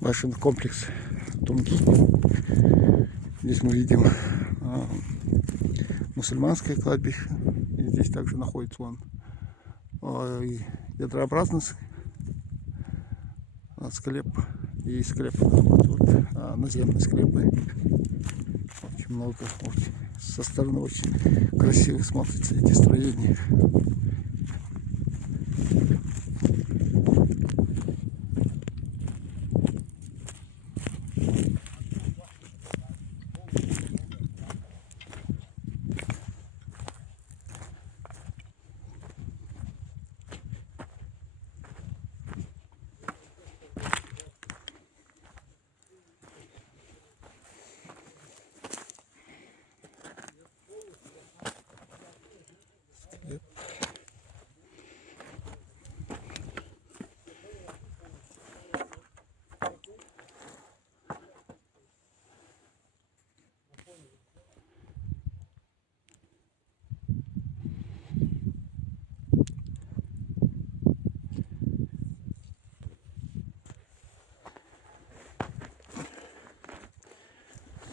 Большой комплекс Тунги. Здесь мы видим мусульманское кладбище. И здесь также находится ядрообразный склеп и склеп, наземные склепы. Очень много, со стороны очень красиво смотрятся эти строения.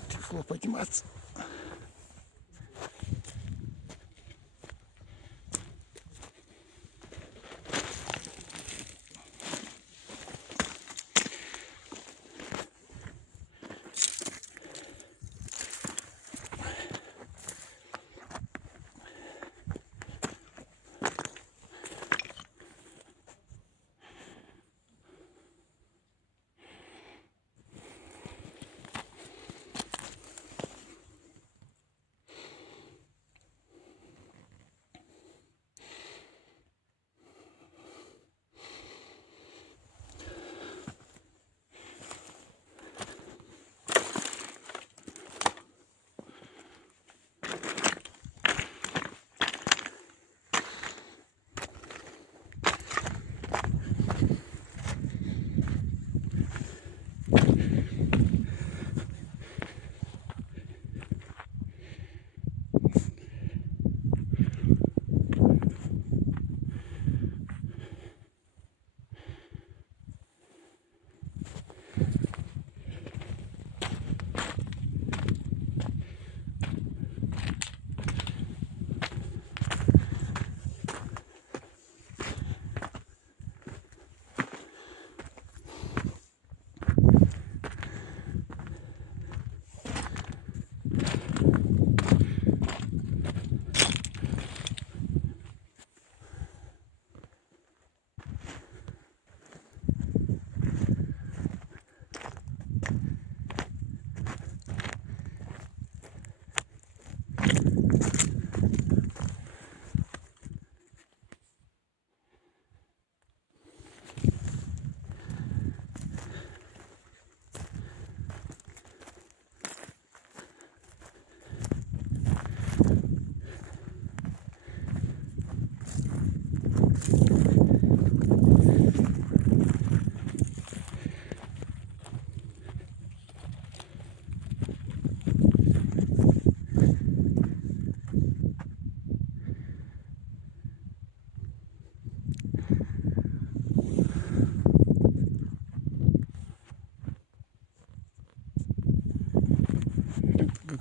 Тяжело подниматься.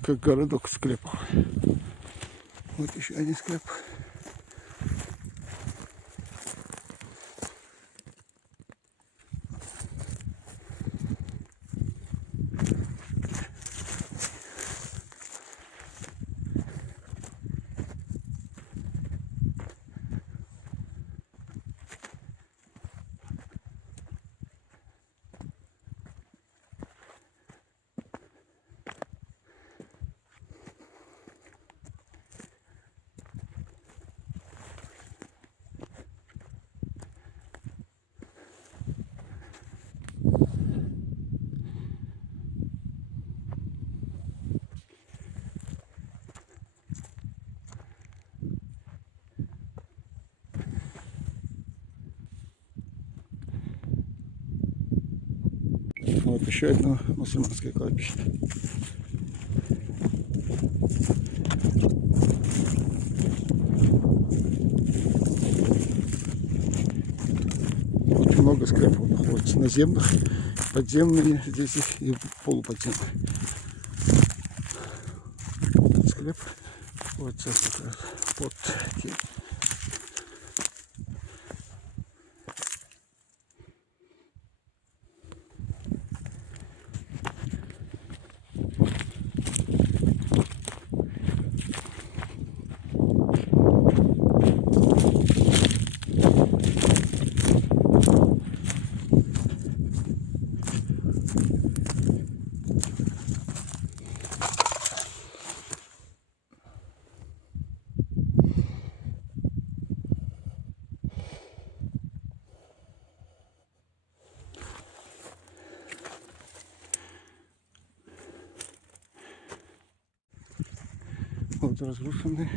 Как городок склепов. Вот еще один склеп. Вот еще одно мусульманское кладбище. Очень много типа склепов находятся наземных, подземные здесь и полуподземные. Этот склеп находится как раз под тем. Вот разрушенный.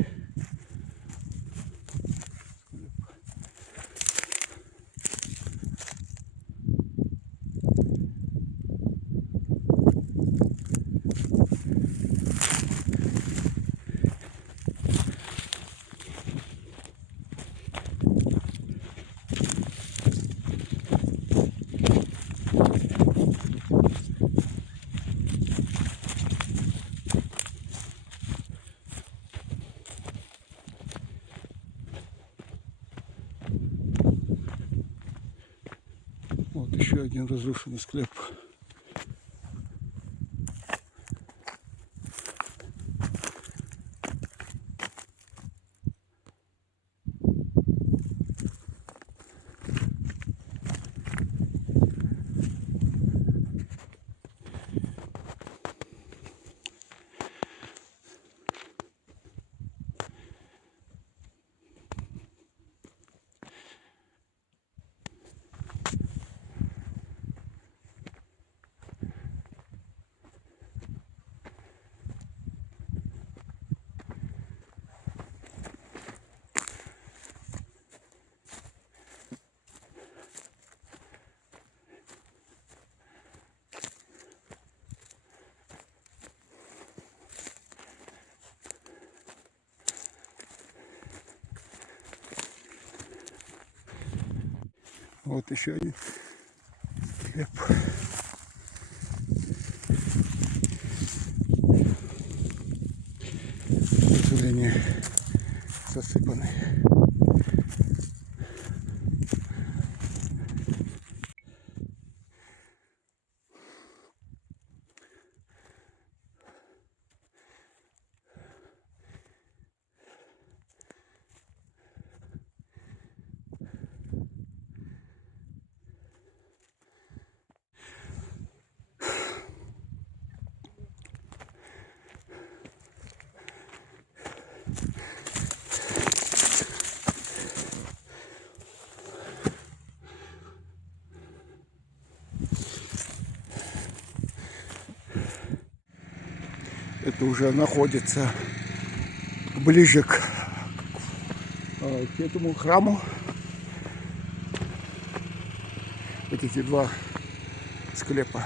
Вот еще один разрушенный склеп. Вот еще один склеп. К сожалению, засыпанный. Это уже находится ближе к этому храму. Вот эти два склепа.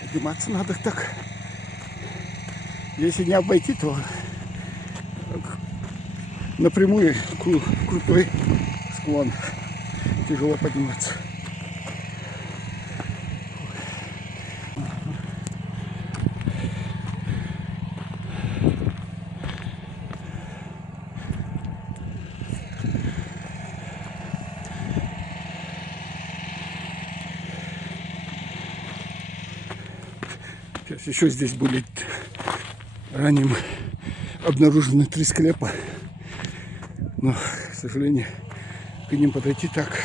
Подниматься надо так. Если не обойти, то напрямую крутой склон. Тяжело подниматься. Сейчас еще здесь будет ранее обнаружены 3 склепа, но, к сожалению, к ним подойти так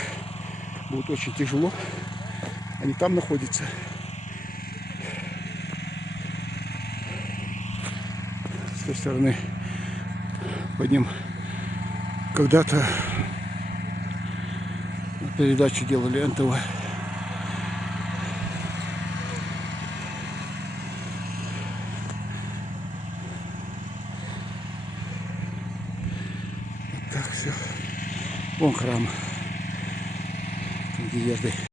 будет очень тяжело. Они там находятся. С той стороны по ним когда-то передачу делали НТВ. Так, все. Вон храм, где езды.